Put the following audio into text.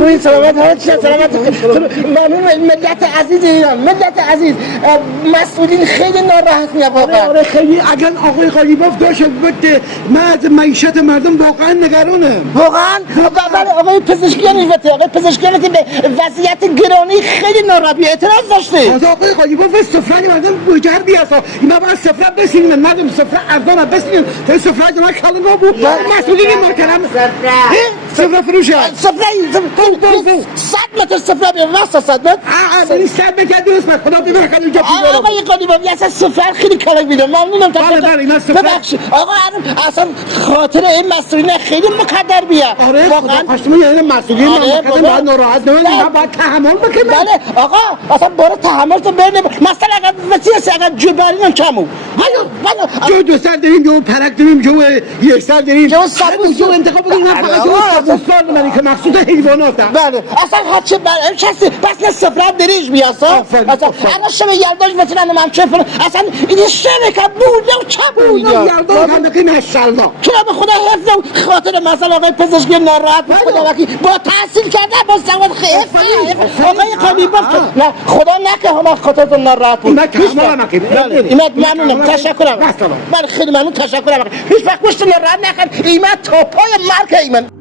خوبی سلامت حالت چه سلامت ممنون ملت عزیز ایران ملت عزیز مسئولین خیلی ناراحت میاد واقعا آره خیلی اگر آقای قالیباف داشت بده من از معیشت مردم واقعا نگرانم واقعا بله آقای پزشکیان البته آقای پزشکیان به وضعیت گرانی خیلی ناراحت اعتراض داشته از آقای قالیباف سفره مردم بوجر بیاسا اینا باید سفره بسینیم مردم سفره ارزان بسینیم تا سفره که من کلمه بود مسئولین محترم سفره فروشه سفره 100 متر سفره بیار راست 100 متر این 100 متر درست من خدا بیمار کنم اینجا پیدا آقای قالیباف اصلا سفره خیلی کلک میده ممنونم بله اینا سفره ببخشید آقا اصلا خاطر این مسئولین خیلی مقدر بیاد آره واقعا پشتم یعنی مسئولین مملکت باید ناراحت نمید باید تحمل بکنم بله آقا اصلا برای تحمل تو برنیم مثلا اگر وسیعه اگر جو برینم کمو جو دو سر داریم جو پرک داریم جو یک سر داریم جو سبوس جو انتخاب بکنیم نه فقط جو سبوس سال منی که مقصود حیوانات هم بله اصلا هرچه کسی بس نه سفرت دریج بیاسا اصلا انا شبه یلداش مثلا من چه فلان اصلا این شبه که بوده و چه بوده یلداش هم بکنیم ماشاءالله چرا به خدا حفظ و خاطر مثلا آقای پزشکی ناراحت به خدا وکی با تحصیل کرده با سواد خیلی آقای قالیباف نه خدا نکه همه خاطرتون ناراحت بود نه که همه نکه ایمت ممنونم تشکرم بله خیلی ممنون تشکرم هیچ وقت گوشت ناراحت نکن ایمت تا پای مرگ ایمن